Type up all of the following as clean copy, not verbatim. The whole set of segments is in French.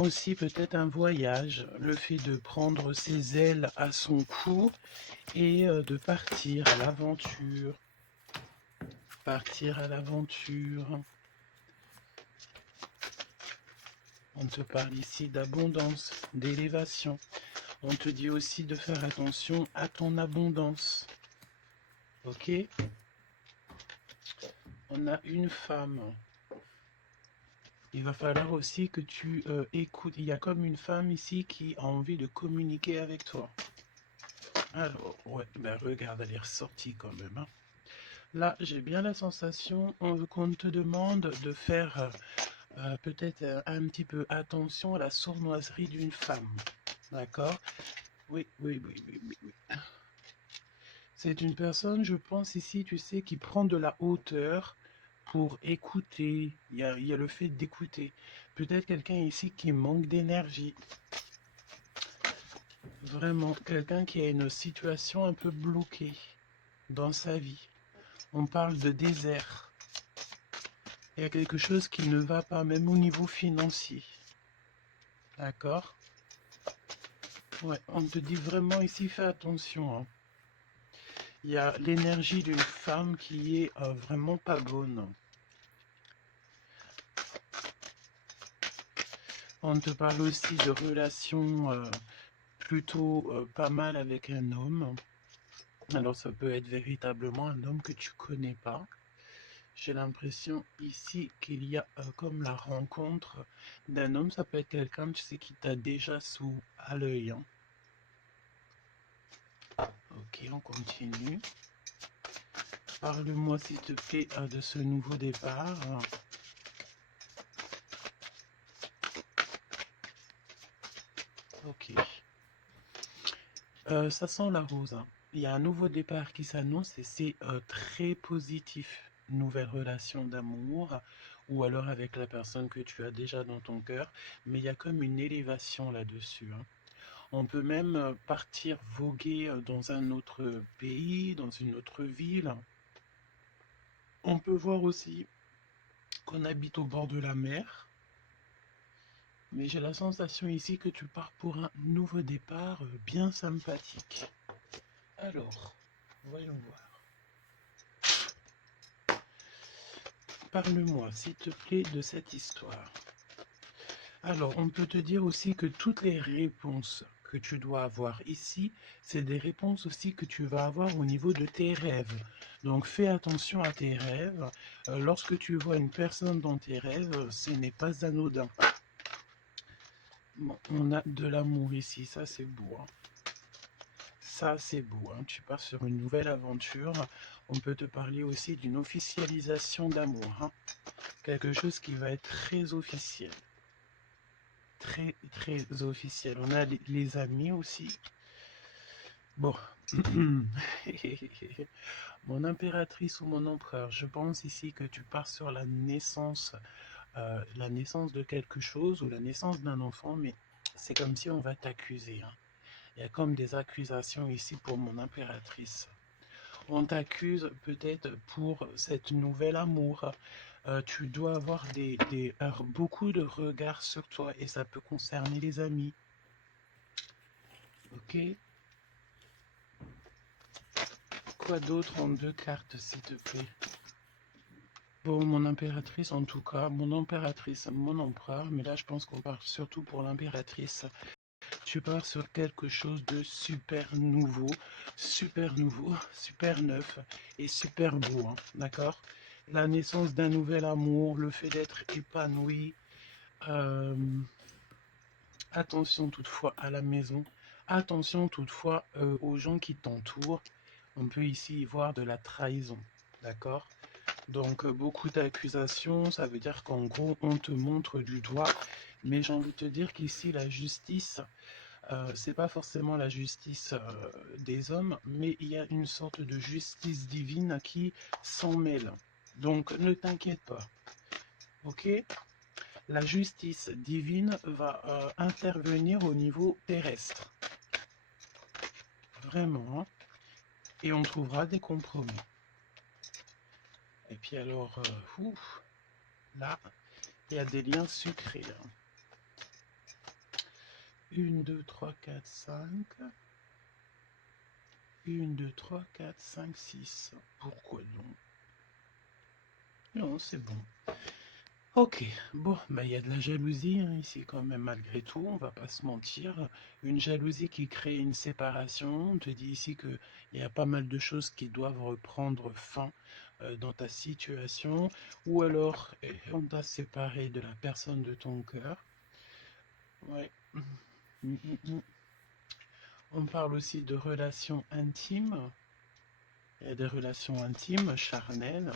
Aussi peut-être un voyage, le fait de prendre ses ailes à son cou et de partir à l'aventure. Partir à l'aventure. On te parle ici d'abondance, d'élévation. On te dit aussi de faire attention à ton abondance. Ok? On a une femme. Il va falloir aussi que tu écoutes. Il y a comme une femme ici qui a envie de communiquer avec toi. Alors, ouais, ben regarde, elle est ressortie quand même. Hein. Là, j'ai bien la sensation qu'on te demande de faire peut-être un petit peu attention à la sournoiserie d'une femme. D'accord? Oui, oui, oui, oui, oui, oui. C'est une personne, je pense ici, tu sais, qui prend de la hauteur pour écouter. Il y a le fait d'écouter. Peut-être quelqu'un ici qui manque d'énergie. Vraiment, quelqu'un qui a une situation un peu bloquée dans sa vie. On parle de désert. Il y a quelque chose qui ne va pas, même au niveau financier. D'accord? Ouais, on te dit vraiment ici, fais attention. Hein. Il y a l'énergie d'une femme qui est vraiment pas bonne. On te parle aussi de relations plutôt pas mal avec un homme. Alors ça peut être véritablement un homme que tu connais pas. J'ai l'impression ici qu'il y a comme la rencontre d'un homme. Ça peut être quelqu'un, tu sais, qui t'a déjà sous à l'œil. Hein. Ok, on continue. Parle-moi s'il te plaît de ce nouveau départ. Ok. Ça sent la rose. Hein. Il y a un nouveau départ qui s'annonce et c'est très positif. Nouvelle relation d'amour ou alors avec la personne que tu as déjà dans ton cœur. Mais il y a comme une élévation là-dessus. Hein. On peut même partir voguer dans un autre pays, dans une autre ville. On peut voir aussi qu'on habite au bord de la mer. Mais j'ai la sensation ici que tu pars pour un nouveau départ bien sympathique. Alors, voyons voir. Parle-moi, s'il te plaît, de cette histoire. Alors, on peut te dire aussi que toutes les réponses que tu dois avoir ici, c'est des réponses aussi que tu vas avoir au niveau de tes rêves. Donc, fais attention à tes rêves. Lorsque tu vois une personne dans tes rêves, ce n'est pas anodin. Bon, on a de l'amour ici, ça c'est beau. Hein. Ça c'est beau, hein. Tu pars sur une nouvelle aventure. On peut te parler aussi d'une officialisation d'amour. Hein. Quelque chose qui va être très officiel. Très, très officiel. On a les amis aussi. Bon. Mon impératrice ou mon empereur, je pense ici que tu pars sur la naissance de quelque chose ou la naissance d'un enfant, mais c'est comme si on va t'accuser. Hein. Il y a comme des accusations ici pour mon impératrice. On t'accuse peut-être pour cette nouvelle amour. Tu dois avoir beaucoup de regards sur toi et ça peut concerner les amis. Ok? Quoi d'autre en deux cartes, s'il te plaît? Bon, mon impératrice, en tout cas, mon impératrice, mon empereur, mais là, je pense qu'on part surtout pour l'impératrice. Tu pars sur quelque chose de super nouveau, super neuf et super beau, hein, d'accord? La naissance d'un nouvel amour, le fait d'être épanoui. euh, Attention toutefois à la maison, attention toutefois aux gens qui t'entourent. On peut ici y voir de la trahison, d'accord? Donc beaucoup d'accusations, ça veut dire qu'en gros on te montre du doigt, mais j'ai envie de te dire qu'ici la justice, c'est pas forcément la justice des hommes, mais il y a une sorte de justice divine qui s'en mêle. Donc ne t'inquiète pas, ok? La justice divine va intervenir au niveau terrestre, vraiment, hein, et on trouvera des compromis. Et puis alors, là, il y a des liens sucrés. Hein. 1, 2, 3, 4, 5. 1, 2, 3, 4, 5, 6. Pourquoi donc? Non, c'est bon. Ok, bon, bah, il y a de la jalousie hein, ici quand même malgré tout, on va pas se mentir. Une jalousie qui crée une séparation. On te dit ici qu'il y a pas mal de choses qui doivent reprendre fin dans ta situation. Ou alors, on t'a séparé de la personne de ton cœur. Ouais. Mm, mm, mm. On parle aussi de relations intimes. Il y a des relations intimes, charnelles.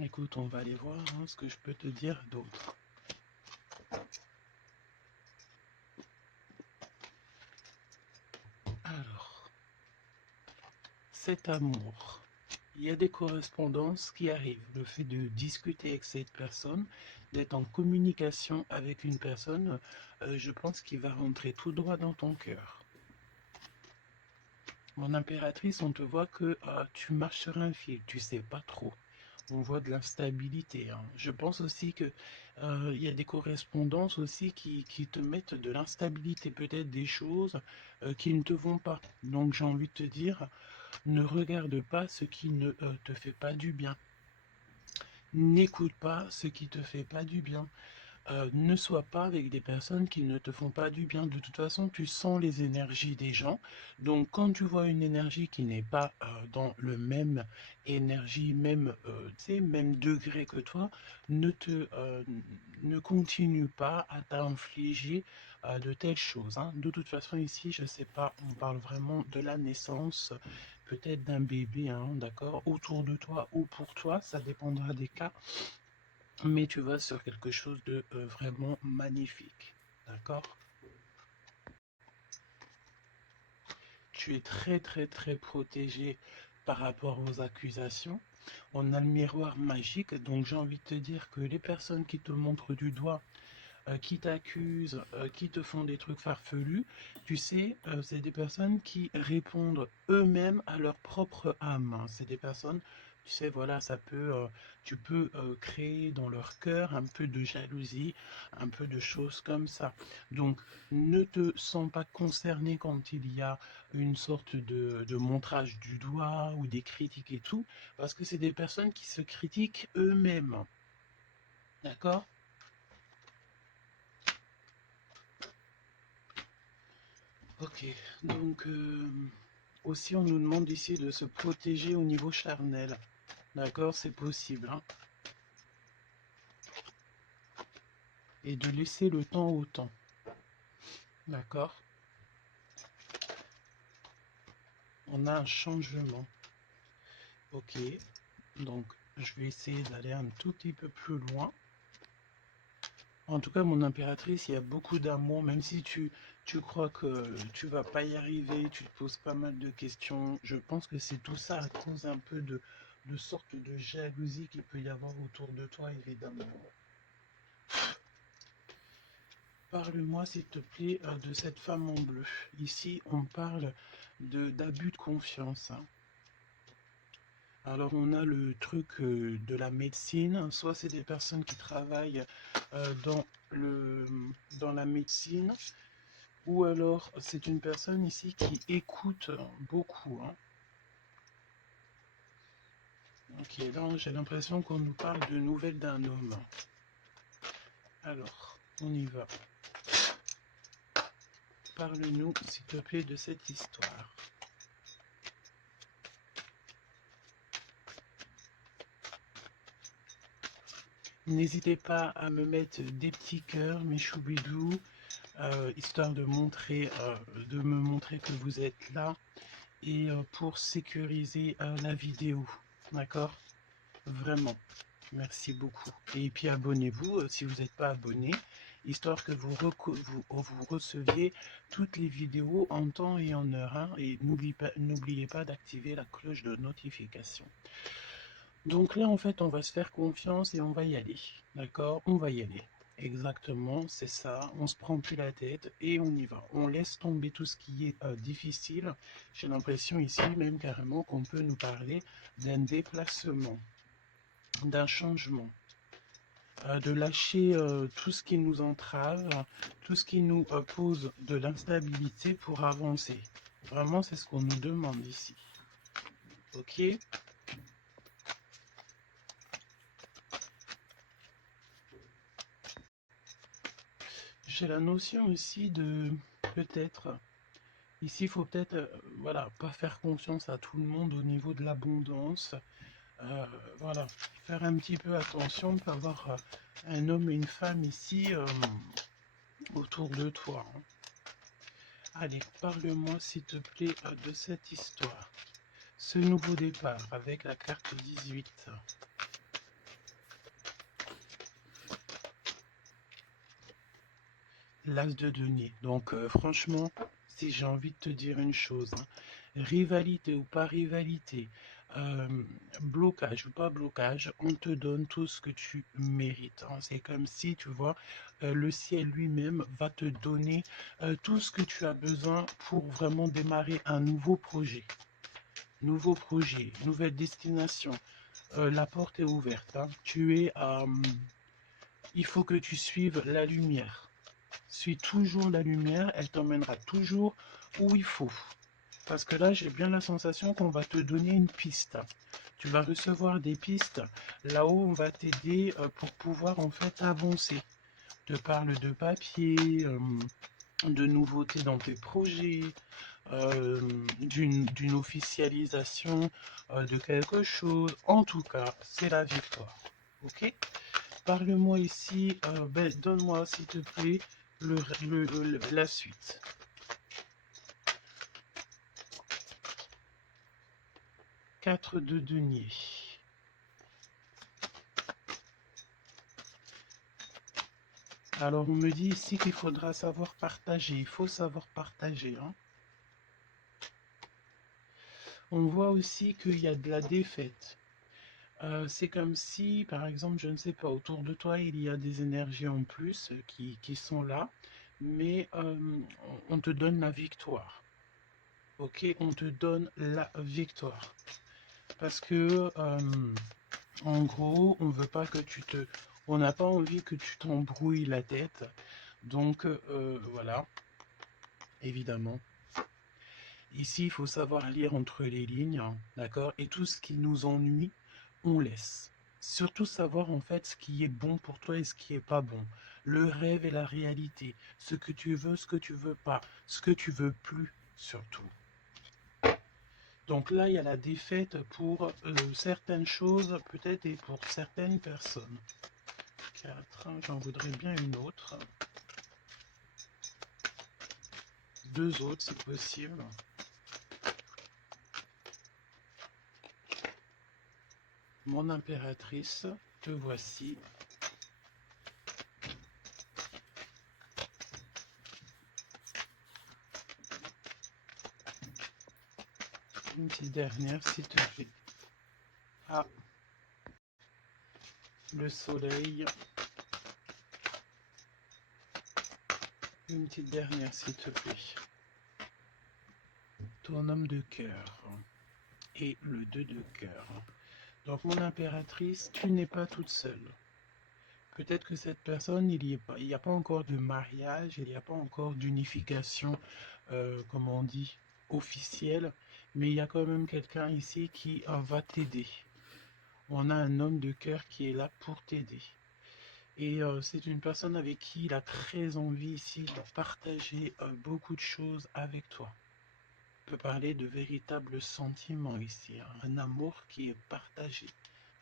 Écoute, on va aller voir hein, ce que je peux te dire d'autre. Alors, cet amour, il y a des correspondances qui arrivent. Le fait de discuter avec cette personne, d'être en communication avec une personne, je pense qu'il va rentrer tout droit dans ton cœur. Mon impératrice, on te voit que tu marches sur un fil, tu sais pas trop. On voit de l'instabilité. Hein. Je pense aussi que il y a des correspondances aussi qui te mettent de l'instabilité, peut-être des choses qui ne te vont pas. Donc j'ai envie de te dire, ne regarde pas ce qui ne te fait pas du bien. N'écoute pas ce qui te fait pas du bien. Ne sois pas avec des personnes qui ne te font pas du bien. De toute façon, tu sens les énergies des gens. Donc, quand tu vois une énergie qui n'est pas dans le même énergie, même, même degré que toi, ne continue pas à t'infliger de telles choses. Hein. De toute façon, ici, je sais pas, on parle vraiment de la naissance, peut-être d'un bébé, hein, d'accord, autour de toi ou pour toi, ça dépendra des cas. Mais tu vas sur quelque chose de vraiment magnifique. D'accord? Tu es très très très protégé par rapport aux accusations. On a le miroir magique, donc j'ai envie de te dire que les personnes qui te montrent du doigt, qui t'accusent, qui te font des trucs farfelus, tu sais, c'est des personnes qui répondent eux-mêmes à leur propre âme. Hein. C'est des personnes, tu sais, voilà, tu peux créer dans leur cœur un peu de jalousie, un peu de choses comme ça. Donc, ne te sens pas concerné quand il y a une sorte de montrage du doigt ou des critiques et tout, parce que c'est des personnes qui se critiquent eux-mêmes. D'accord? Ok, donc aussi on nous demande ici de se protéger au niveau charnel. D'accord, c'est possible. Hein, et de laisser le temps au temps. D'accord, on a un changement. Ok, donc je vais essayer d'aller un tout petit peu plus loin. En tout cas, mon impératrice, il y a beaucoup d'amour, même si tu crois que tu vas pas y arriver, tu te poses pas mal de questions. Je pense que c'est tout ça à cause un peu de sorte de jalousie qu'il peut y avoir autour de toi, évidemment. Parle-moi, s'il te plaît, de cette femme en bleu. Ici, on parle d'abus de confiance. Hein. Alors, on a le truc de la médecine. Soit c'est des personnes qui travaillent dans dans la médecine, ou alors c'est une personne ici qui écoute beaucoup. Hein. Ok, là, j'ai l'impression qu'on nous parle de nouvelles d'un homme. Alors, on y va. Parle-nous, s'il te plaît, de cette histoire. N'hésitez pas à me mettre des petits cœurs, mes choubidous, histoire de me montrer que vous êtes là et pour sécuriser la vidéo. D'accord? Vraiment. Merci beaucoup. Et puis abonnez-vous si vous n'êtes pas abonné, histoire que vous receviez toutes les vidéos en temps et en heure. Hein, et n'oubliez pas d'activer la cloche de notification. Donc là, en fait, on va se faire confiance et on va y aller. D'accord? On va y aller. Exactement, c'est ça. On se prend plus la tête et on y va. On laisse tomber tout ce qui est difficile. J'ai l'impression ici même carrément qu'on peut nous parler d'un déplacement, d'un changement, de lâcher tout ce qui nous entrave, tout ce qui nous pose de l'instabilité pour avancer. Vraiment, c'est ce qu'on nous demande ici. Ok? J'ai la notion aussi de peut-être, ici il faut peut-être, voilà, pas faire confiance à tout le monde au niveau de l'abondance. Voilà, faire un petit peu attention, peut avoir un homme et une femme ici autour de toi. Hein. Allez, parle-moi s'il te plaît de cette histoire. Ce nouveau départ avec la carte 18. L'as de denier. Donc franchement, si j'ai envie de te dire une chose, hein, rivalité ou pas rivalité, euh, blocage ou pas blocage, on te donne tout ce que tu mérites. Hein. C'est comme si, tu vois, le ciel lui-même va te donner tout ce que tu as besoin pour vraiment démarrer un nouveau projet. Nouveau projet, nouvelle destination. La porte est ouverte. Hein. Il faut que tu suives la lumière. Suis toujours la lumière, elle t'emmènera toujours où il faut. Parce que là, j'ai bien la sensation qu'on va te donner une piste. Tu vas recevoir des pistes. Là-haut, on va t'aider pour pouvoir en fait avancer. Te parle de papier, de nouveautés dans tes projets, d'une officialisation de quelque chose. En tout cas, c'est la victoire. Ok? Parle-moi ici, donne-moi s'il te plaît la suite. 4 de denier. Alors on me dit ici qu'il faudra savoir partager, il faut savoir partager. Hein. On voit aussi qu'il y a de la défaite. C'est comme si, par exemple, je ne sais pas, autour de toi, il y a des énergies en plus qui sont là, mais on te donne la victoire. Ok, on te donne la victoire. Parce que, en gros, on veut pas que on n'a pas envie que tu t'embrouilles la tête. Donc, voilà, évidemment. Ici, il faut savoir lire entre les lignes, hein, d'accord? Et tout ce qui nous ennuie, on laisse. Surtout savoir en fait ce qui est bon pour toi et ce qui est pas bon. Le rêve et la réalité. Ce que tu veux, ce que tu veux pas. Ce que tu veux plus, surtout. Donc là, il y a la défaite pour certaines choses, peut-être, et pour certaines personnes. 4, j'en voudrais bien une autre. 2 autres, si possible. Mon impératrice, te voici. Une petite dernière, s'il te plaît. Ah, le soleil. Une petite dernière, s'il te plaît. Ton homme de cœur. Et le 2 de cœur. Donc, mon impératrice, tu n'es pas toute seule. Peut-être que cette personne, il n'y a pas encore de mariage, il n'y a pas encore d'unification, comme on dit, officielle, mais il y a quand même quelqu'un ici qui va t'aider. On a un homme de cœur qui est là pour t'aider. Et c'est une personne avec qui il a très envie ici de partager beaucoup de choses avec toi. On peut parler de véritables sentiments ici, hein, un amour qui est partagé,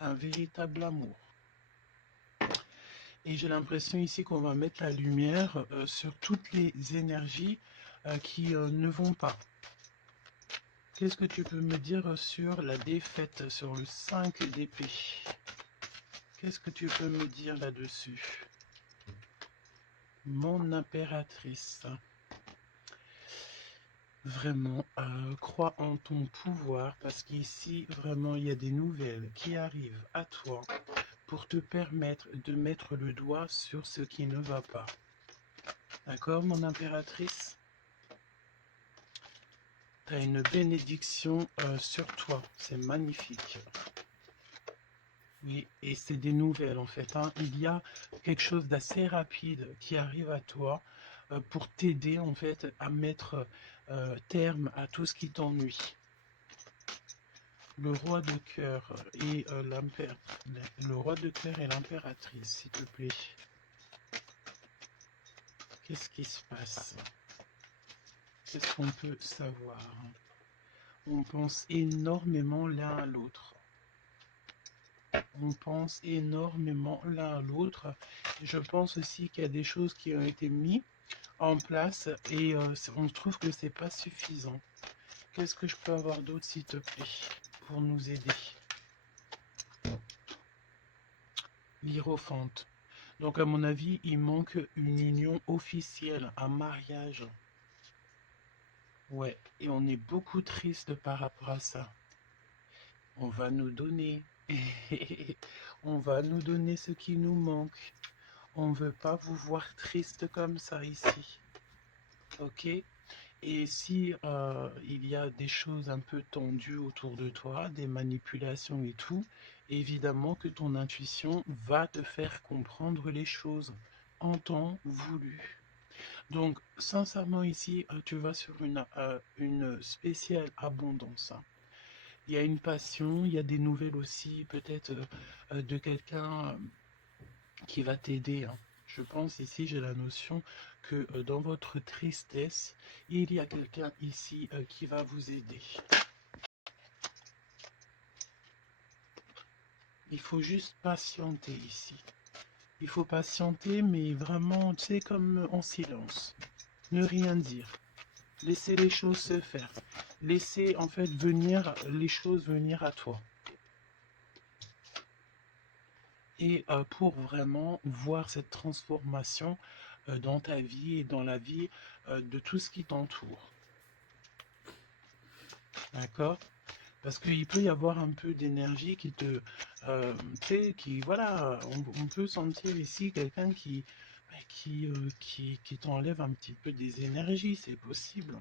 un véritable amour. Et j'ai l'impression ici qu'on va mettre la lumière sur toutes les énergies qui ne vont pas. Qu'est-ce que tu peux me dire sur la défaite, sur le 5 d'épée? Qu'est-ce que tu peux me dire là-dessus? Mon impératrice. Vraiment, crois en ton pouvoir parce qu'ici, vraiment, il y a des nouvelles qui arrivent à toi pour te permettre de mettre le doigt sur ce qui ne va pas. D'accord, mon impératrice? Tu as une bénédiction sur toi, c'est magnifique. Oui, et c'est des nouvelles en fait, hein. Il y a quelque chose d'assez rapide qui arrive à toi pour t'aider en fait à mettre terme à tout ce qui t'ennuie. Le roi de cœur et le roi de cœur et l'impératrice, s'il te plaît. Qu'est-ce qui se passe? Qu'est-ce qu'on peut savoir? On pense énormément l'un à l'autre. On pense énormément l'un à l'autre. Je pense aussi qu'il y a des choses qui ont été mises en place et on trouve que c'est pas suffisant. Qu'est-ce que je peux avoir d'autre, s'il te plaît, pour nous aider? L'hiérophante. Donc, à mon avis, il manque une union officielle, un mariage. Ouais, et on est beaucoup triste par rapport à ça. On va nous donner. On va nous donner ce qui nous manque. On ne veut pas vous voir triste comme ça ici. Ok? Et si il y a des choses un peu tendues autour de toi, des manipulations et tout, évidemment que ton intuition va te faire comprendre les choses en temps voulu. Donc, sincèrement, ici, tu vas sur une spéciale abondance, hein. Il y a une passion, il y a des nouvelles aussi, peut-être de quelqu'un qui va t'aider, hein. Je pense ici, j'ai la notion que dans votre tristesse, il y a quelqu'un ici qui va vous aider. Il faut juste patienter ici. Il faut patienter, mais vraiment, tu sais, comme en silence. Ne rien dire. Laissez les choses se faire. Laissez en fait venir les choses venir à toi. Et pour vraiment voir cette transformation dans ta vie et dans la vie de tout ce qui t'entoure. D'accord? Parce qu'il peut y avoir un peu d'énergie qui te... tu sais, qui... Voilà, on peut sentir ici quelqu'un qui t'enlève un petit peu des énergies, c'est possible.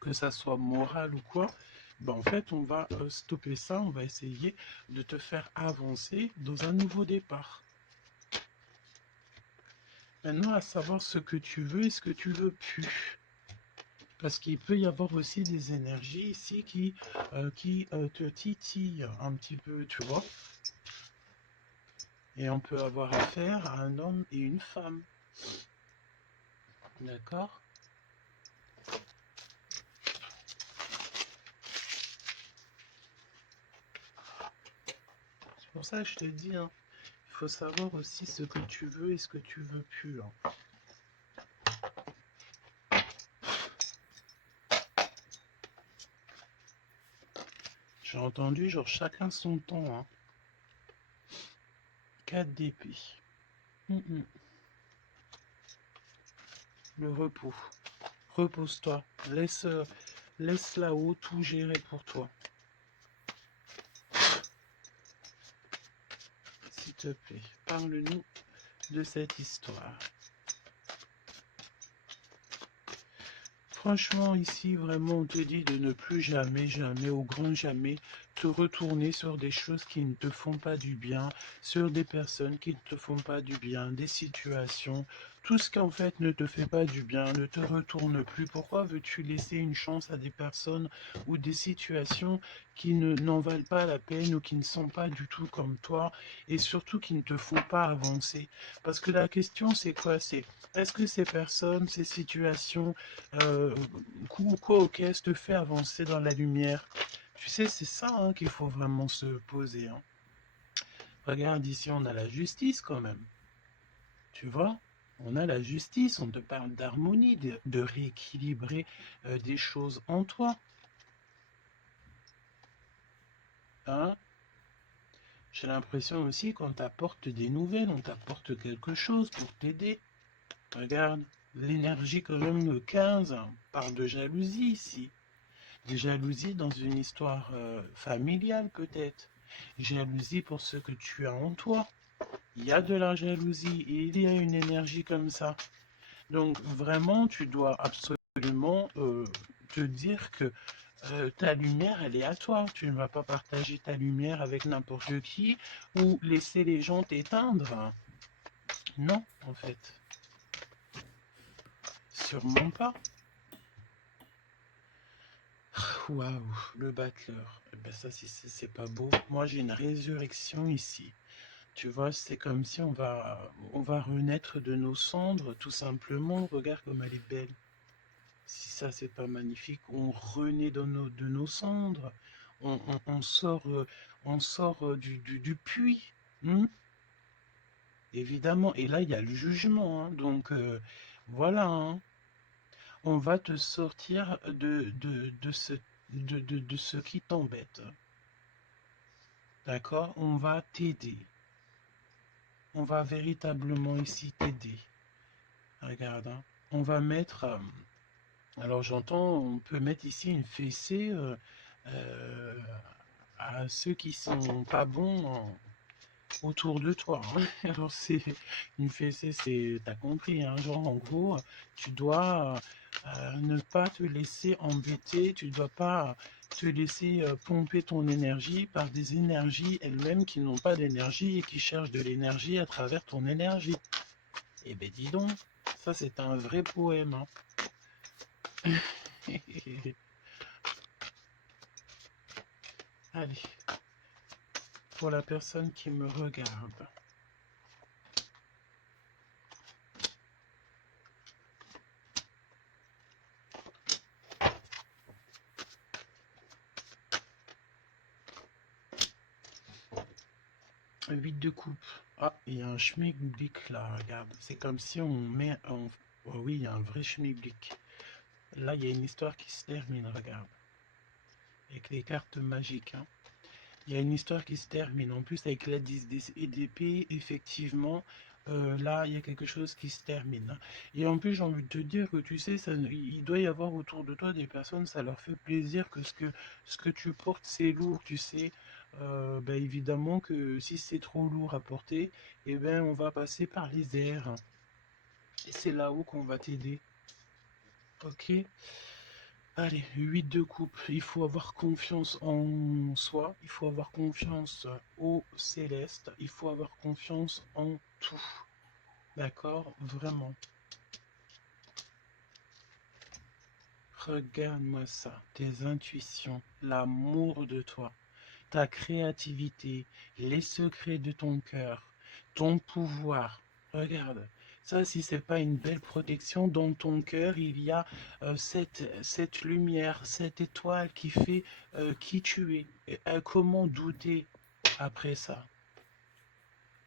Que ça soit moral ou quoi. Ben, en fait, on va stopper ça, on va essayer de te faire avancer dans un nouveau départ. Maintenant, à savoir ce que tu veux et ce que tu veux plus. Parce qu'il peut y avoir aussi des énergies ici qui te titillent un petit peu, tu vois. Et on peut avoir affaire à un homme et une femme. D'accord? C'est pour ça que je te dis, hein, il faut savoir aussi ce que tu veux et ce que tu veux plus, hein. J'ai entendu, genre, chacun son temps, hein. 4 d'épée. Le repos. Repose-toi. Laisse là-haut tout gérer pour toi. S'il te plaît, parle-nous de cette histoire. Franchement, ici, vraiment, on te dit de ne plus jamais, jamais, au grand jamais, te retourner sur des choses qui ne te font pas du bien, sur des personnes qui ne te font pas du bien, des situations. Tout ce qui en fait ne te fait pas du bien, ne te retourne plus. Pourquoi veux-tu laisser une chance à des personnes ou des situations qui n'en valent pas la peine ou qui ne sont pas du tout comme toi et surtout qui ne te font pas avancer? Parce que la question c'est quoi? C'est est-ce que ces personnes, ces situations, quoi auquel te fait avancer dans la lumière? Tu sais, c'est ça hein, qu'il faut vraiment se poser, hein. Regarde ici, on a la justice quand même. Tu vois? On a la justice, on te parle d'harmonie, de rééquilibrer des choses en toi. Hein? J'ai l'impression aussi qu'on t'apporte des nouvelles, on t'apporte quelque chose pour t'aider. Regarde, l'énergie quand même de 15 parle de jalousie ici. Des jalousies dans une histoire familiale peut-être. Jalousie pour ce que tu as en toi. Il y a de la jalousie et il y a une énergie comme ça. Donc vraiment, tu dois absolument te dire que ta lumière, elle est à toi. Tu ne vas pas partager ta lumière avec n'importe qui ou laisser les gens t'éteindre. Non, en fait. Sûrement pas. Waouh, le battleur. Eh ben ça, c'est pas beau. Moi, j'ai une résurrection ici. Tu vois, c'est comme si on va renaître de nos cendres, tout simplement. Regarde comme elle est belle. Si ça, c'est pas magnifique, on renaît de nos cendres. On sort du puits. Hmm. Évidemment. Et là, il y a le jugement. Hein. Donc, voilà. Hein. On va te sortir de ce qui t'embête. D'accord? On va t'aider. On va véritablement ici t'aider. Regarde, hein. On va mettre... alors j'entends, on peut mettre ici une fessée euh, à ceux qui sont pas bons autour de toi. Hein. Alors c'est une fessée, c'est, t'as compris, hein, genre en gros, tu dois ne pas te laisser embêter, tu dois pas te laisser pomper ton énergie par des énergies elles-mêmes qui n'ont pas d'énergie et qui cherchent de l'énergie à travers ton énergie. Eh ben dis donc, ça c'est un vrai poème. Hein. Allez, pour la personne qui me regarde. Huit de coupe. Ah, il y a un schmilblick là, regarde. C'est comme si on met un... Oh oui, il y a un vrai schmilblick. Là, il y a une histoire qui se termine, regarde. Avec les cartes magiques. Hein. Il y a une histoire qui se termine. En plus, avec la 10 d'épée, effectivement, là, il y a quelque chose qui se termine. Hein. Et en plus, j'ai envie de te dire que tu sais, ça, il doit y avoir autour de toi des personnes, ça leur fait plaisir que ce que tu portes, c'est lourd, tu sais. Ben, évidemment que si c'est trop lourd à porter, eh ben, on va passer par les airs. Et c'est là-haut qu'on va t'aider. Ok? Allez, 8 de coupe. Il faut avoir confiance en soi, il faut avoir confiance au céleste, il faut avoir confiance en tout. D'accord? Vraiment. Regarde-moi ça, tes intuitions, l'amour de toi, ta créativité, les secrets de ton cœur, ton pouvoir. Regarde, ça, si c'est pas une belle protection, dans ton cœur, il y a cette lumière, cette étoile qui fait qui tu es. Et, comment douter après ça?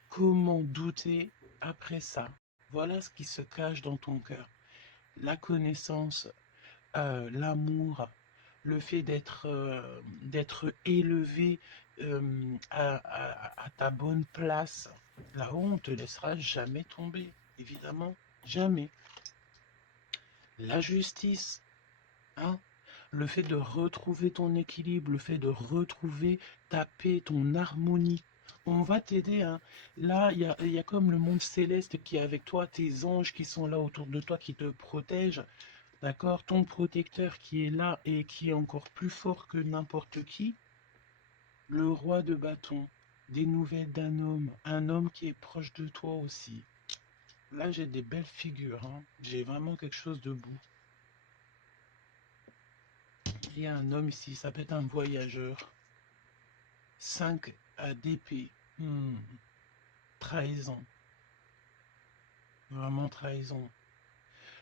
Comment douter après ça? Voilà ce qui se cache dans ton cœur. La connaissance, l'amour, le fait d'être élevé à ta bonne place, là-haut, on ne te laissera jamais tomber, évidemment, jamais. La justice, hein, le fait de retrouver ton équilibre, le fait de retrouver ta paix, ton harmonie. On va t'aider. Hein. Là, il y a comme le monde céleste qui est avec toi, tes anges qui sont là autour de toi, qui te protègent. D'accord? Ton protecteur qui est là et qui est encore plus fort que n'importe qui, le roi de bâton, des nouvelles d'un homme, un homme qui est proche de toi aussi. Là, j'ai des belles figures, hein. J'ai vraiment quelque chose de beau. Il y a un homme ici, ça peut être un voyageur. 5 à d'épée. Trahison. Vraiment trahison.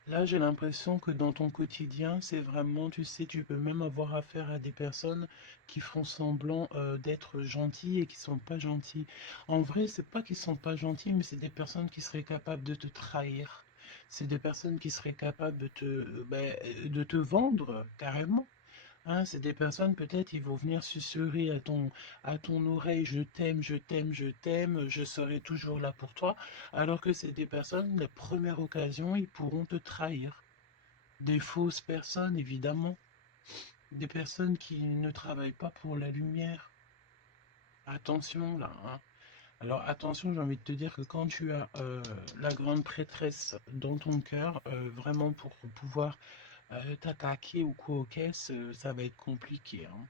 Là, j'ai l'impression que dans ton quotidien, c'est vraiment, tu sais, tu peux même avoir affaire à des personnes qui font semblant d'être gentilles et qui sont pas gentilles. En vrai, c'est pas qu'ils sont pas gentils, mais c'est des personnes qui seraient capables de te trahir. C'est des personnes qui seraient capables de te vendre carrément. Hein, c'est des personnes, peut-être, ils vont venir susurrer à ton oreille, je t'aime, je t'aime, je t'aime, je serai toujours là pour toi, alors que c'est des personnes, la première occasion, ils pourront te trahir. Des fausses personnes, évidemment, des personnes qui ne travaillent pas pour la lumière. Attention là, hein. Alors attention, j'ai envie de te dire que quand tu as la grande prêtresse dans ton cœur, vraiment pour pouvoir t'attaquer ou quoi aux caisses, ça va être compliqué, hein.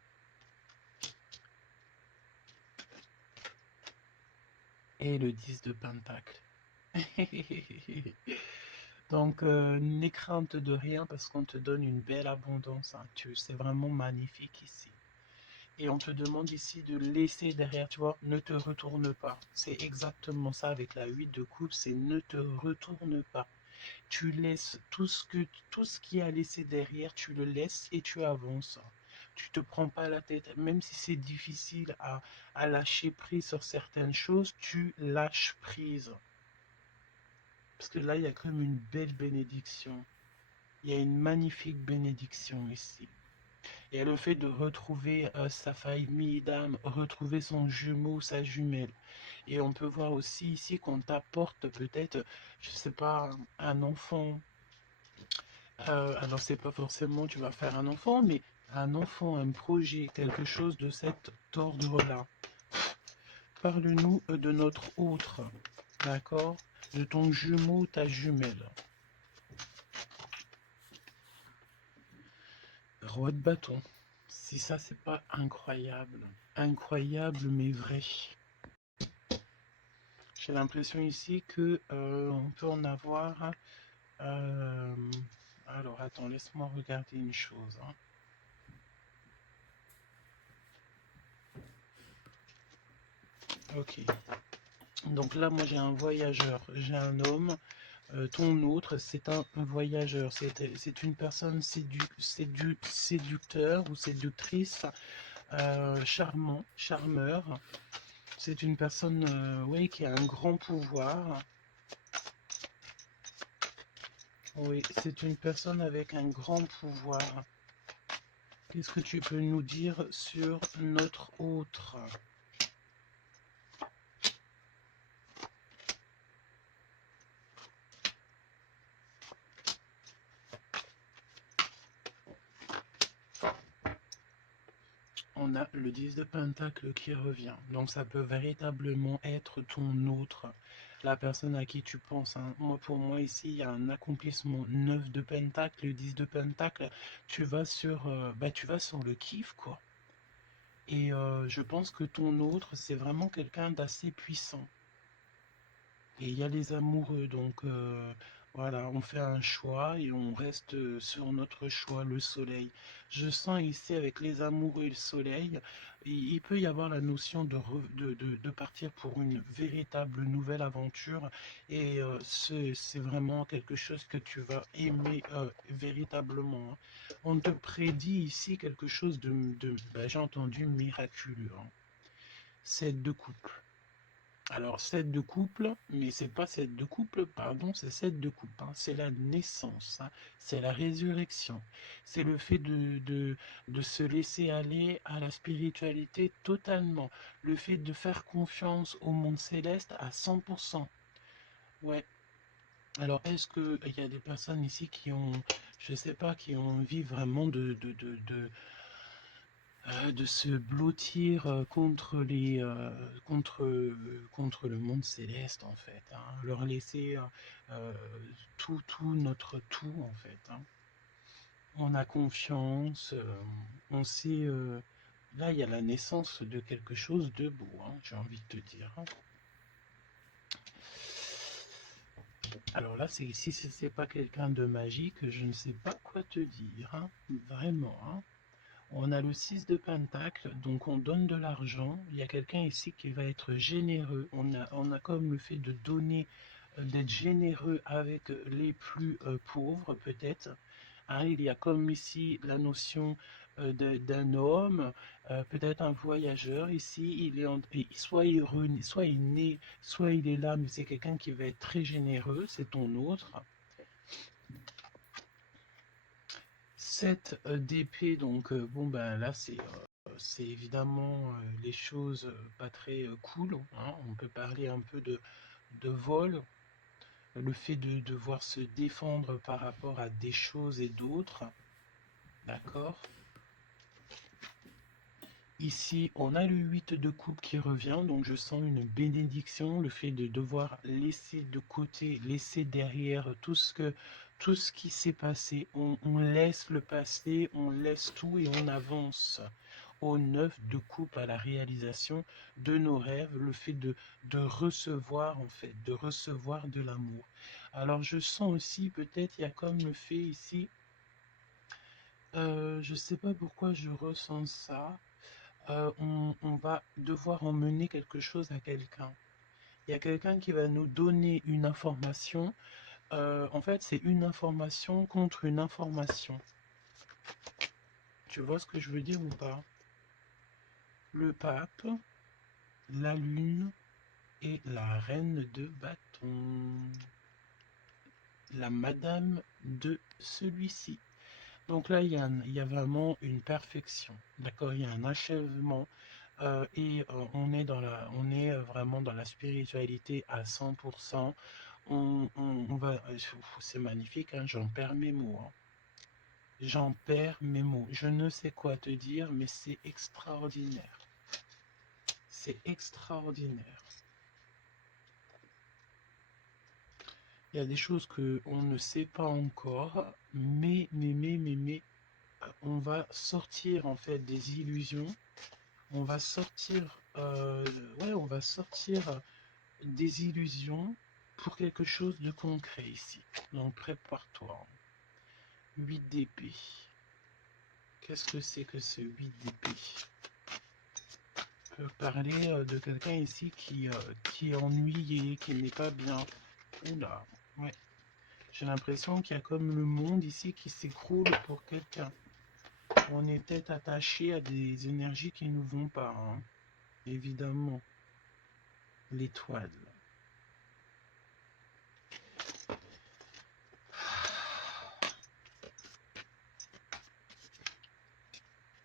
Et le 10 de Pentacle. Donc, n'aie crainte de rien parce qu'on te donne une belle abondance, hein. C'est vraiment magnifique ici. Et on te demande ici de laisser derrière, tu vois, ne te retourne pas. C'est exactement ça avec la 8 de coupe, c'est ne te retourne pas. Tu laisses tout ce qui a laissé derrière, tu le laisses et tu avances. Tu te prends pas la tête, même si c'est difficile à lâcher prise sur certaines choses, tu lâches prise. Parce que là, il y a comme une belle bénédiction. Il y a une magnifique bénédiction ici. Et le fait de retrouver sa famille d'âme, retrouver son jumeau, sa jumelle. Et on peut voir aussi ici qu'on t'apporte peut-être, je sais pas, un enfant. Alors c'est pas forcément tu vas faire un enfant, mais un enfant, un projet, quelque chose de cet ordre-là. Parle-nous de notre autre, d'accord? De ton jumeau, ta jumelle. Roi de bâton. Si ça, c'est pas incroyable. Incroyable, mais vrai. J'ai l'impression ici que on peut en avoir. euh, alors, attends, laisse-moi regarder une chose, hein. Ok. Donc là, moi, j'ai un voyageur, j'ai un homme. Ton autre, c'est un voyageur. C'est une personne séducteur ou séductrice, charmant, charmeur. C'est une personne, oui, qui a un grand pouvoir. Oui, c'est une personne avec un grand pouvoir. Qu'est-ce que tu peux nous dire sur notre autre? On a le 10 de Pentacle qui revient. Donc ça peut véritablement être ton autre, la personne à qui tu penses, hein. Moi, pour moi, ici, il y a un accomplissement. 9 de Pentacle, le 10 de Pentacle, tu vas sur le kiff, quoi. Et je pense que ton autre, c'est vraiment quelqu'un d'assez puissant. Et il y a les amoureux, donc voilà, on fait un choix et on reste sur notre choix, le soleil. Je sens ici avec les amoureux et le soleil, il peut y avoir la notion de partir pour une véritable nouvelle aventure et c'est vraiment quelque chose que tu vas aimer véritablement, hein. On te prédit ici quelque chose j'ai entendu, miraculeux, hein. 7 de coupe. Alors, 7 de couple, mais c'est pas 7 de couple, pardon, c'est 7 de couple, hein. C'est la naissance, hein. C'est la résurrection. C'est le fait de se laisser aller à la spiritualité totalement. Le fait de faire confiance au monde céleste à 100%. Ouais. Alors, est-ce qu'il y a des personnes ici qui ont, je sais pas, qui ont envie vraiment de se blottir contre le monde céleste en fait, hein. Leur laisser euh, tout notre tout en fait, hein. On a confiance, on sait. Là, il y a la naissance de quelque chose de beau, hein, j'ai envie de te dire, hein. Alors là, si ce n'est pas quelqu'un de magique, je ne sais pas quoi te dire, hein. Vraiment, hein. On a le 6 de Pentacle, donc on donne de l'argent. Il y a quelqu'un ici qui va être généreux. On a comme le fait de donner, d'être généreux avec les plus pauvres, peut-être, hein. Il y a comme ici la notion d'un homme, peut-être un voyageur. Ici, soit soit il est né, soit il est là, mais c'est quelqu'un qui va être très généreux. C'est ton autre. 7 d'épée, donc bon ben là c'est évidemment les choses pas très cool, hein. On peut parler un peu de vol, le fait de devoir se défendre par rapport à des choses et d'autres, d'accord? Ici, on a le 8 de coupe qui revient, donc je sens une bénédiction, le fait de devoir laisser de côté, laisser derrière tout ce qui s'est passé. On laisse le passé, on laisse tout et on avance au 9 de coupe à la réalisation de nos rêves, le fait de recevoir en fait, de recevoir de l'amour. Alors je sens aussi, peut-être, il y a comme le fait ici, je sais pas pourquoi je ressens ça. On va devoir emmener quelque chose à quelqu'un. Il y a quelqu'un qui va nous donner une information. En fait, c'est une information contre une information. Tu vois ce que je veux dire ou pas? Le pape, la lune et la reine de bâton. La madame de celui-ci. Donc là, il y a vraiment une perfection. D'accord? Il y a un achèvement. On est vraiment dans la spiritualité à 100%. On va, c'est magnifique, hein, j'en perds mes mots. Hein. J'en perds mes mots. Je ne sais quoi te dire, mais c'est extraordinaire. C'est extraordinaire. Il y a des choses que on ne sait pas encore, mais, on va sortir en fait des illusions. On va sortir, ouais, on va sortir des illusions pour quelque chose de concret ici. Donc prépare-toi. 8 d'épée. Qu'est-ce que c'est que ce 8 d'épée? On peut parler de quelqu'un ici qui est ennuyé, qui n'est pas bien. Oula, ouais. J'ai l'impression qu'il y a comme le monde ici qui s'écroule pour quelqu'un. On est peut-être attaché à des énergies qui ne nous vont pas, hein. Évidemment. L'étoile.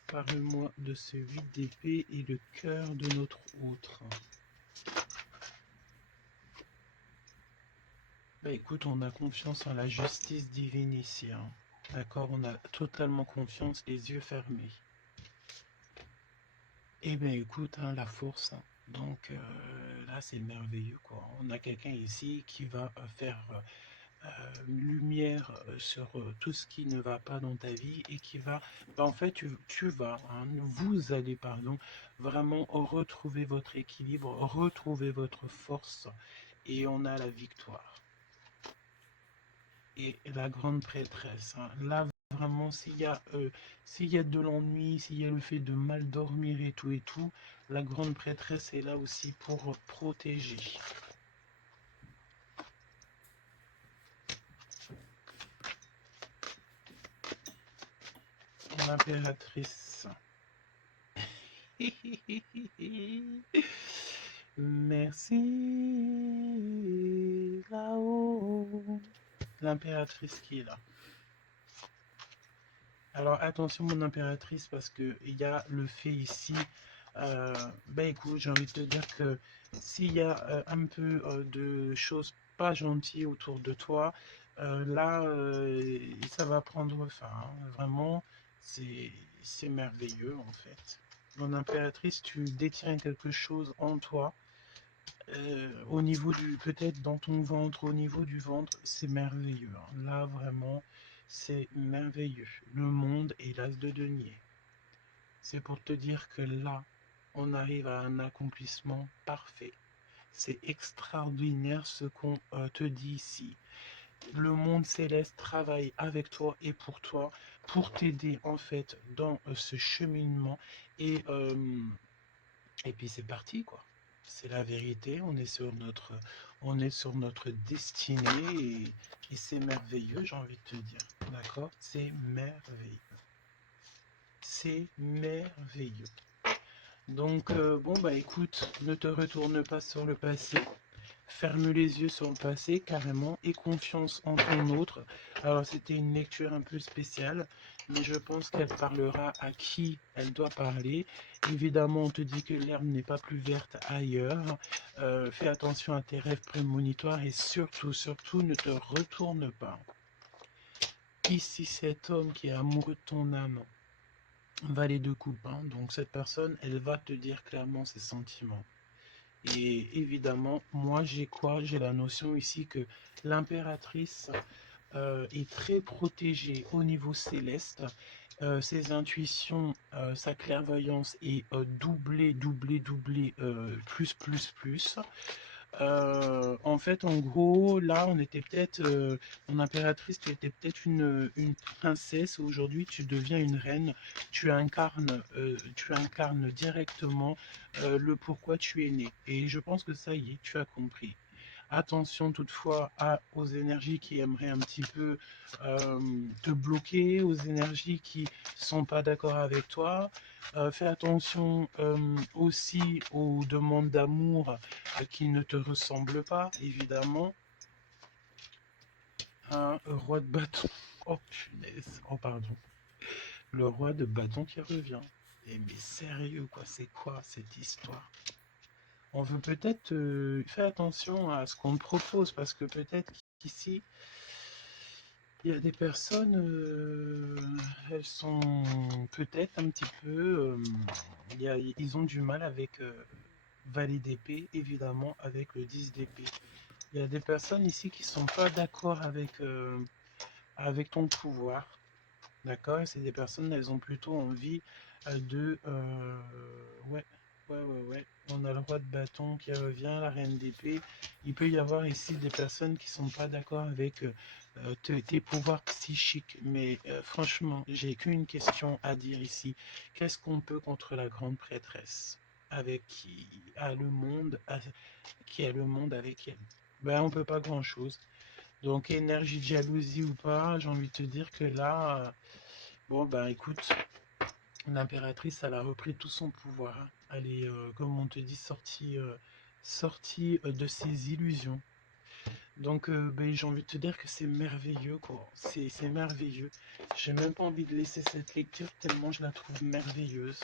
Parle-moi de ce 8 d'épée et le cœur de notre autre. Bah écoute, on a confiance en la justice divine ici. Hein. D'accord, on a totalement confiance, les yeux fermés. Eh bien écoute, hein, la force. Hein. Donc là, c'est merveilleux. Quoi. On a quelqu'un ici qui va faire lumière sur tout ce qui ne va pas dans ta vie et qui va, bah, en fait, tu vas, hein, vous allez, pardon, vraiment retrouver votre équilibre, retrouver votre force et on a la victoire. Et la grande prêtresse, hein, là, vraiment, s'il y a de l'ennui, s'il y a le fait de mal dormir et tout, la grande prêtresse est là aussi pour protéger. L'impératrice. Merci là-haut. L'impératrice qui est là. Alors attention mon impératrice parce que il y a le fait ici. Ben écoute, j'ai envie de te dire que s'il y a un peu de choses pas gentilles autour de toi, là ça va prendre fin. Hein. Vraiment, c'est merveilleux en fait. Mon impératrice, tu détiens quelque chose en toi. Au niveau du, peut-être dans ton ventre, au niveau du ventre, c'est merveilleux. Hein. Là, vraiment, c'est merveilleux. Le monde est l'as de denier. C'est pour te dire que là, on arrive à un accomplissement parfait. C'est extraordinaire ce qu'on te dit ici. Le monde céleste travaille avec toi et pour toi, pour t'aider en fait dans ce cheminement. Et puis c'est parti quoi. C'est la vérité, on est sur notre destinée et c'est merveilleux, j'ai envie de te dire. D'accord? C'est merveilleux. C'est merveilleux. Donc bon bah écoute, ne te retourne pas sur le passé. Ferme les yeux sur le passé carrément et confiance en ton autre. Alors c'était une lecture un peu spéciale, mais je pense qu'elle parlera à qui elle doit parler. Évidemment, on te dit que l'herbe n'est pas plus verte ailleurs. Fais attention à tes rêves prémonitoires et surtout, surtout, ne te retourne pas. Ici, cet homme qui est amoureux de ton âme, Valet de coupe, hein. Donc cette personne, elle va te dire clairement ses sentiments. Et évidemment, moi j'ai quoi? J'ai la notion ici que l'impératrice est très protégée au niveau céleste. Ses intuitions, sa clairvoyance est doublée, plus. En fait, en gros, là, on était peut-être, mon impératrice, tu étais peut-être une princesse. Aujourd'hui, tu deviens une reine. Tu incarnes directement le pourquoi tu es né. Et je pense que ça y est, tu as compris. Attention toutefois aux énergies qui aimeraient un petit peu te bloquer, aux énergies qui sont pas d'accord avec toi. Fais attention aussi aux demandes d'amour qui ne te ressemblent pas, évidemment. Un roi de bâton. Oh punaise, oh pardon. Le roi de bâton qui revient. Mais sérieux quoi, c'est quoi cette histoire? On veut peut-être faire attention à ce qu'on te propose, parce que peut-être qu'ici, il y a des personnes, elles sont peut-être un petit peu, ils ont du mal avec valet d'épée, évidemment, avec le 10 d'épée. Il y a des personnes ici qui sont pas d'accord avec ton pouvoir, d'accord? Et c'est des personnes, elles ont plutôt envie de... ouais. On a le roi de bâton qui revient, la reine d'épée. Il peut y avoir ici des personnes qui sont pas d'accord avec tes pouvoirs psychiques. Mais franchement, j'ai qu'une question à dire ici. Qu'est-ce qu'on peut contre la grande prêtresse avec qui a le monde avec elle? Ben, on peut pas grand-chose. Donc, énergie de jalousie ou pas, j'ai envie de te dire que là, bon, ben écoute, l'impératrice, elle a repris tout son pouvoir, hein. Elle est, comme on te dit, sortie de ses illusions. Donc, ben, j'ai envie de te dire que c'est merveilleux, quoi. C'est merveilleux. J'ai même pas envie de laisser cette lecture tellement je la trouve merveilleuse.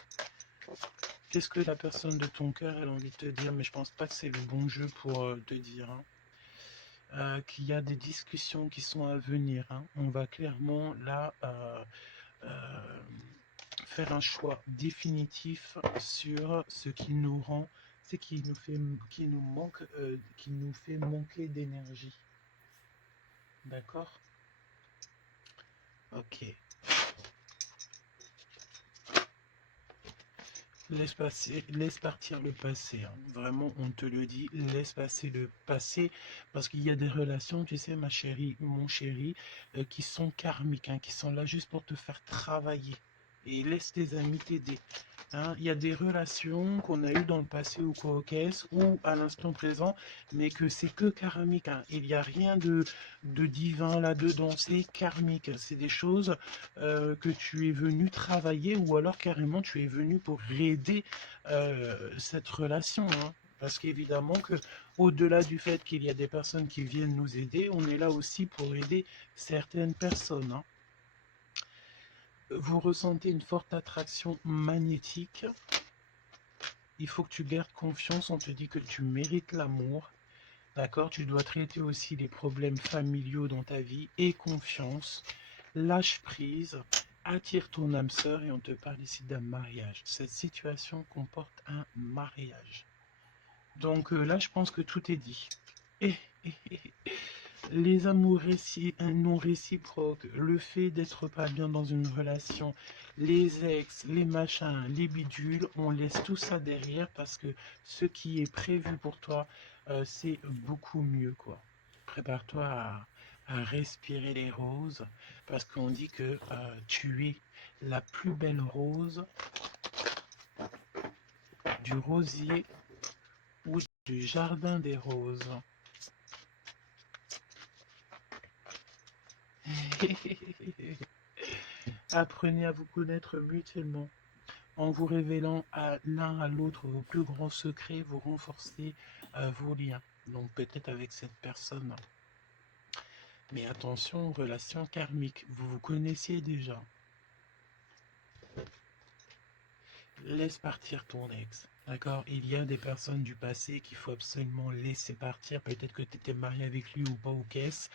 Qu'est-ce que la personne de ton cœur elle a envie de te dire? Mais je pense pas que c'est le bon jeu pour te dire, hein. Qu'il y a des discussions qui sont à venir, hein. On va clairement là euh, faire un choix définitif sur ce qui nous rend, ce qui nous fait manquer d'énergie. D'accord? Ok. Laisse partir le passé, hein. Vraiment, on te le dit, laisse passer le passé, parce qu'il y a des relations, tu sais, ma chérie, mon chéri, qui sont karmiques, hein, qui sont là juste pour te faire travailler. Et laisse tes amis t'aider. Hein. Il y a des relations qu'on a eues dans le passé ou quoi, caisse ou à l'instant présent, mais que c'est que karmique, hein. Il n'y a rien de divin là-dedans, c'est karmique. C'est des choses que tu es venu travailler, ou alors carrément tu es venu pour aider cette relation, hein. Parce qu'évidemment que au-delà du fait qu'il y a des personnes qui viennent nous aider, on est là aussi pour aider certaines personnes, hein. Vous ressentez une forte attraction magnétique. Il faut que tu gardes confiance. On te dit que tu mérites l'amour. D'accord? Tu dois traiter aussi les problèmes familiaux dans ta vie. Et confiance. Lâche prise. Attire ton âme sœur. Et on te parle ici d'un mariage. Cette situation comporte un mariage. Donc là, je pense que tout est dit. Et, les amours non réciproques, le fait d'être pas bien dans une relation, les ex, les machins, les bidules, on laisse tout ça derrière, parce que ce qui est prévu pour toi, c'est beaucoup mieux, quoi. Prépare-toi à respirer les roses, parce qu'on dit que tu es la plus belle rose du rosier ou du jardin des roses. Apprenez à vous connaître mutuellement. En vous révélant à l'un à l'autre vos plus grands secrets, vous renforcez vos liens. Donc peut-être avec cette personne. Mais attention, relation karmique. Vous vous connaissiez déjà. Laisse partir ton ex. D'accord? Il y a des personnes du passé qu'il faut absolument laisser partir. Peut-être que tu étais marié avec lui ou pas, ou qu'est-ce.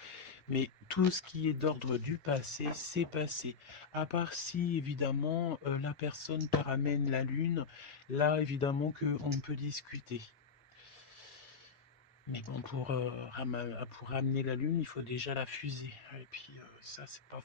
Mais tout ce qui est d'ordre du passé, c'est passé. À part si, évidemment, la personne te ramène la lune, là, évidemment, qu'on peut discuter. Mais bon, pour ramener la lune, il faut déjà la fuser. Et puis, ça, c'est pas